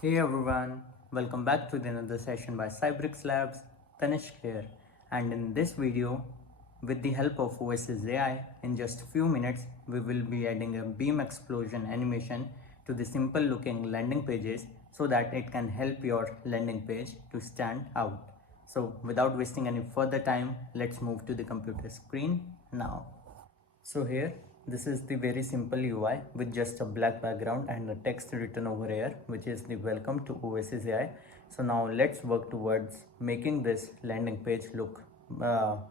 Hey everyone, welcome back to another session by Cybrix Labs. Tanishq here, and in this video, with the help of Oasis AI, in just a few minutes, we will be adding a beam explosion animation to the simple looking landing pages so that it can help your landing page to stand out. So without wasting any further time, let's move to the computer screen now. So here, this is the very simple UI with just a black background and a text written over here, which is the welcome to Oasis AI. So now let's work towards making this landing page look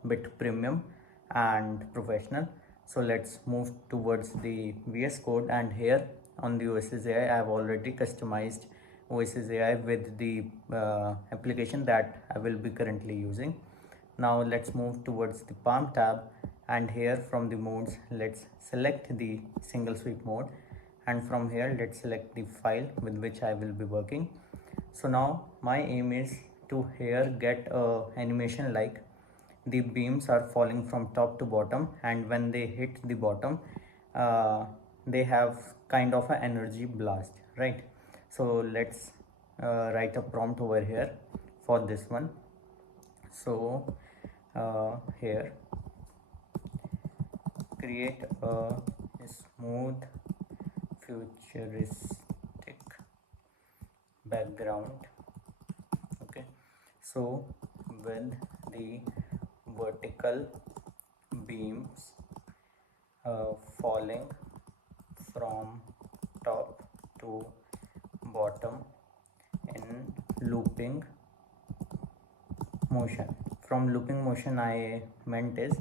bit premium and professional. So let's move towards the VS Code, and here on the Oasis AI, I have already customized Oasis AI with the application that I will be currently using. Now let's move towards the Palm tab, and here from the modes let's select the single sweep mode, and from here let's select the file with which I will be working. So now my aim is to here get a animation like the beams are falling from top to bottom, and when they hit the bottom they have kind of an energy blast, right? So let's write a prompt over here for this one. So here create a smooth futuristic background. Okay, so with the vertical beams falling from top to bottom in looping motion. From looping motion I meant is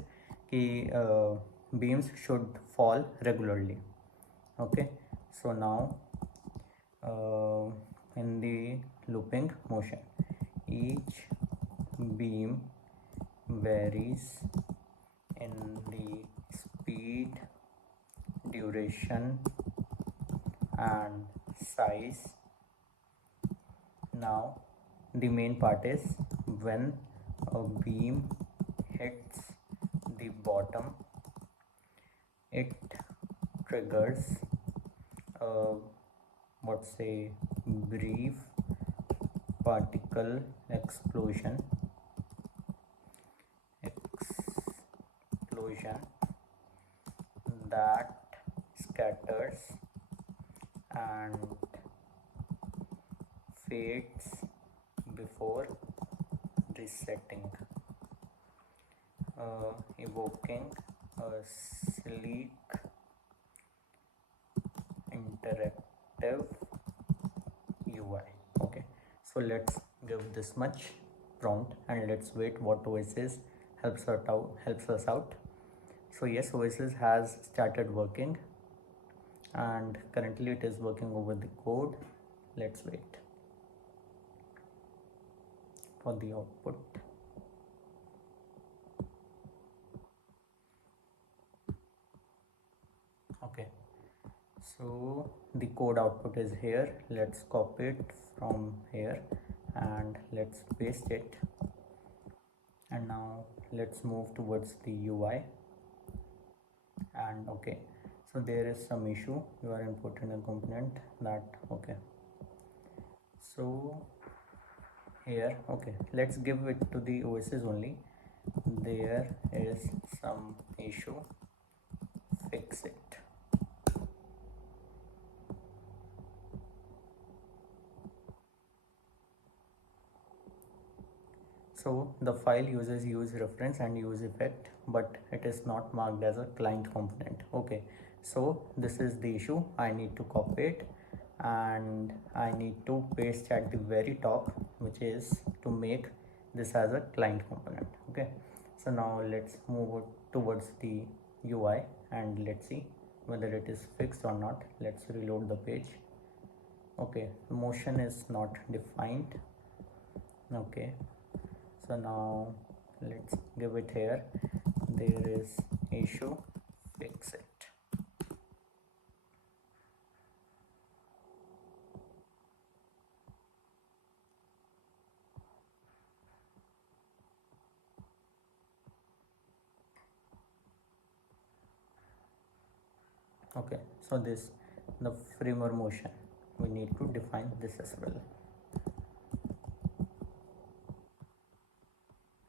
कि beams should fall regularly. Okay, so now in the looping motion, each beam varies in the speed, duration and size. Now the main part is when a beam hits the bottom, it triggers a what's a brief particle explosion that scatters and fades before resetting, evoking a sleek interactive UI. Okay, so let's give this much prompt and let's wait what Oasis helps us out. So yes, Oasis has started working and currently it is working over the code. Let's wait for the output. Okay, so the code output is here. Let's copy it from here and let's paste it, and now let's move towards the UI. And okay, so there is some issue, you are importing a component that, okay, so here, okay, let's give it to the Oasis only. There is some issue, fix it. So the file uses use reference and use effect, but it is not marked as a client component. Okay, so this is the issue. I need to copy it and I need to paste at the very top, which is to make this as a client component. Okay, so now let's move towards the UI and let's see whether it is fixed or not. Let's reload the page. Okay, motion is not defined. Okay, so now let's give it here, there is issue, fix it. Okay, so this the framer motion. we need to define this as well.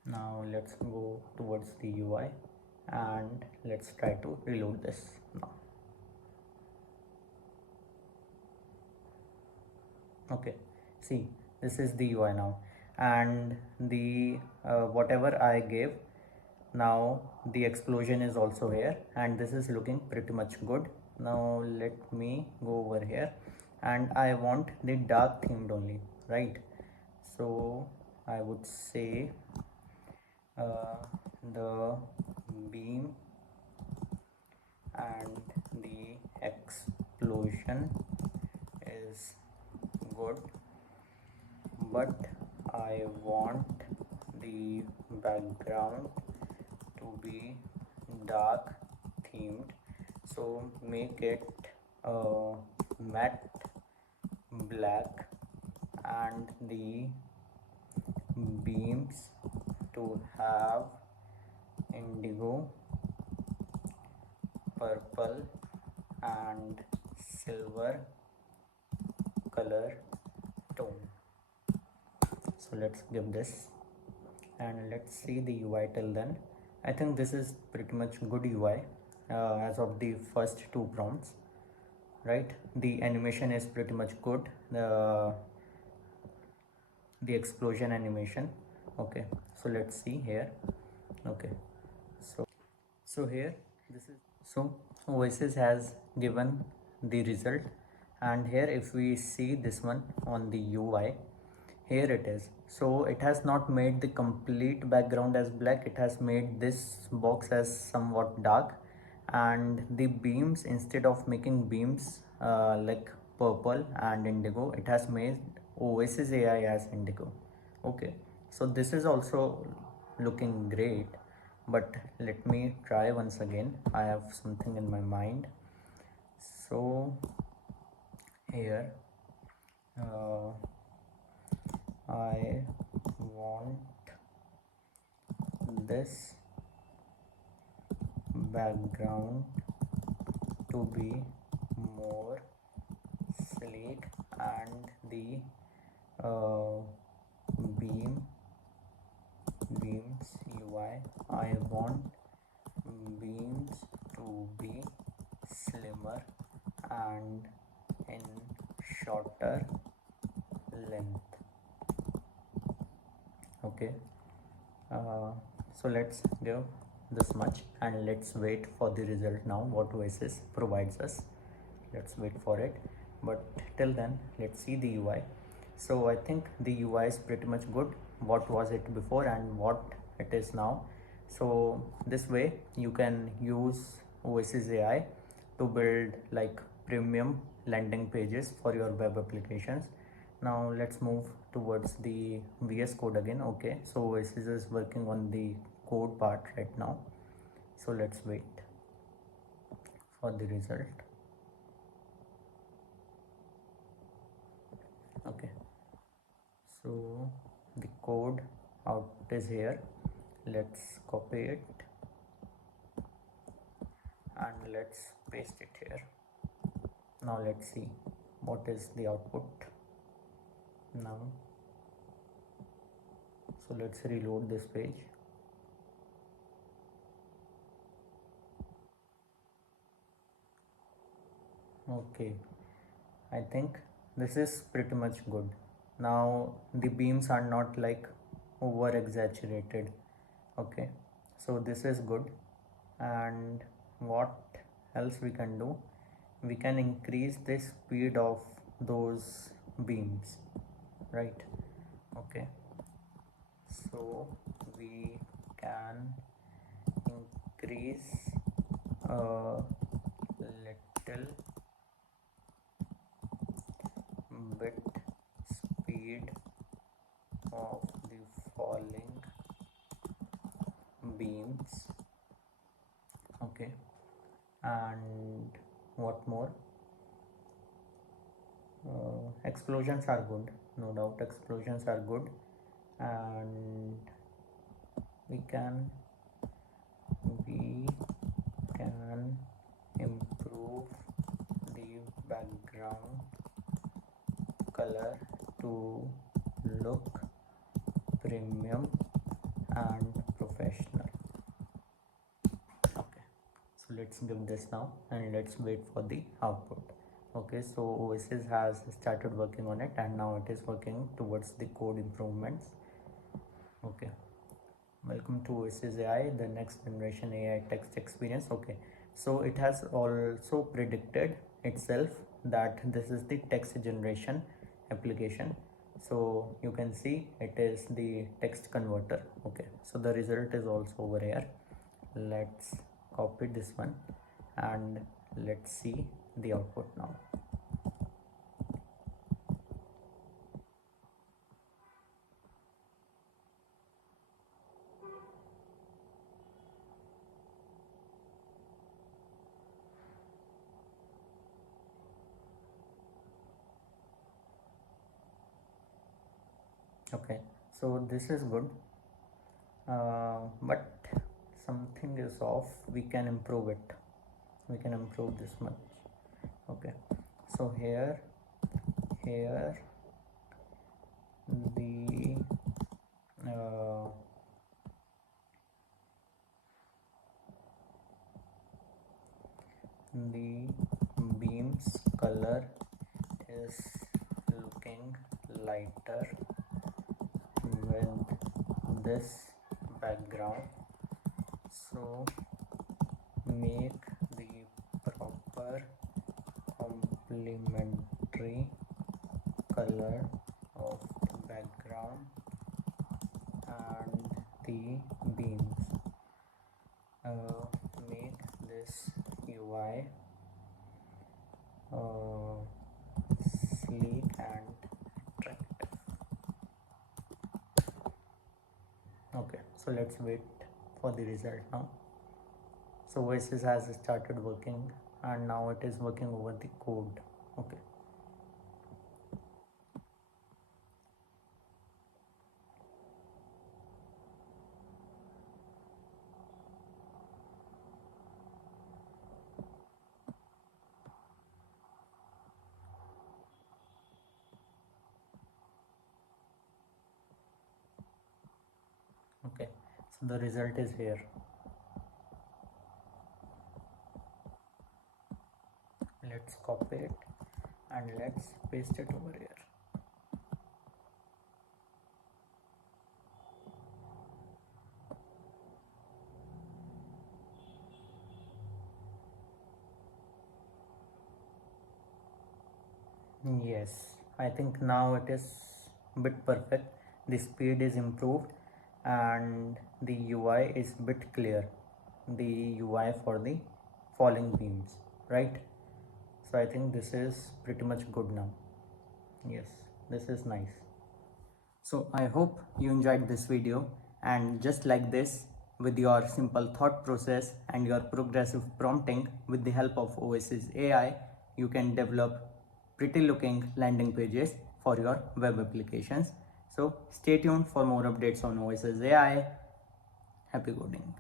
Now let's go towards the UI and let's try to reload this now. Okay, see, this is the UI now, and the whatever I gave, now the explosion is also here, and this is looking pretty much good. Now let me go over here, and I want the dark themed only, right? So I would say the beam and the explosion is good, but I want the background to be dark themed, so make it matte black and the beams to have indigo, purple and silver color tone. So let's give this and let's see the UI till then. I think this is pretty much good UI as of the first two prompts, right? The animation is pretty much good, the explosion animation. Okay, so let's see here. Okay, so here this is, so Oasis has given the result, and here if we see this one on the UI, here it is. So it has not made the complete background as black, it has made this box as somewhat dark, and the beams, instead of making beams like purple and indigo, it has made Oasis AI as indigo. Okay, so this is also looking great, but let me try once again. I have something in my mind. So here I want this background to be more sleek, and the beams UI, I want beams to be slimmer and in shorter length. Okay, so let's give this much and let's wait for the result now what Oasis provides us. Let's wait for it, but till then let's see the UI. So I think the UI is pretty much good, what was it before and what it is now. So this way you can use Oasis AI to build like premium landing pages for your web applications. Now let's move towards the VS Code again. Okay, so Oasis is working on the code part right now, so let's wait for the result. Okay, so the code out is here. Let's copy it and let's paste it here. Now let's see what is the output now. So let's reload this page. Okay, I think this is pretty much good. Now the beams are not like over exaggerated. Okay, so this is good. And what else we can do? We can increase the speed of those beams, right? Okay, so we can increase a little bit speed of the falling beams. Okay, and what more? Explosions are good, no doubt explosions are good, and we can improve the background color to look premium and professional. Okay, so let's give this now and let's wait for the output. Okay, so Oasis has started working on it and now it is working towards the code improvements. Okay, welcome to Oasis AI, the next generation AI text experience. Okay, so it has also predicted itself that this is the text generation application. So you can see it is the text converter. Okay, so the result is also over here. Let's copy this one and let's see the output now. Okay, so this is good, but something is off. We can improve it. We can improve this much. Okay, so here the the beams color is looking lighter with this background, so make the proper complementary color of the background and the beams. Make this UI sleek and attractive. Okay, so let's wait for the result now. So Oasis has started working and now it is working over the code. Okay. Okay, so the result is here. Let's copy it and let's paste it over here. Yes, I think now it is a bit perfect. The speed is improved and the UI is a bit clear. The UI for the falling beams, right? So I think this is pretty much good now. Yes, this is nice. So I hope you enjoyed this video, and just like this, with your simple thought process and your progressive prompting with the help of Oasis AI, you can develop pretty looking landing pages for your web applications. So stay tuned for more updates on Oasis AI. Happy coding.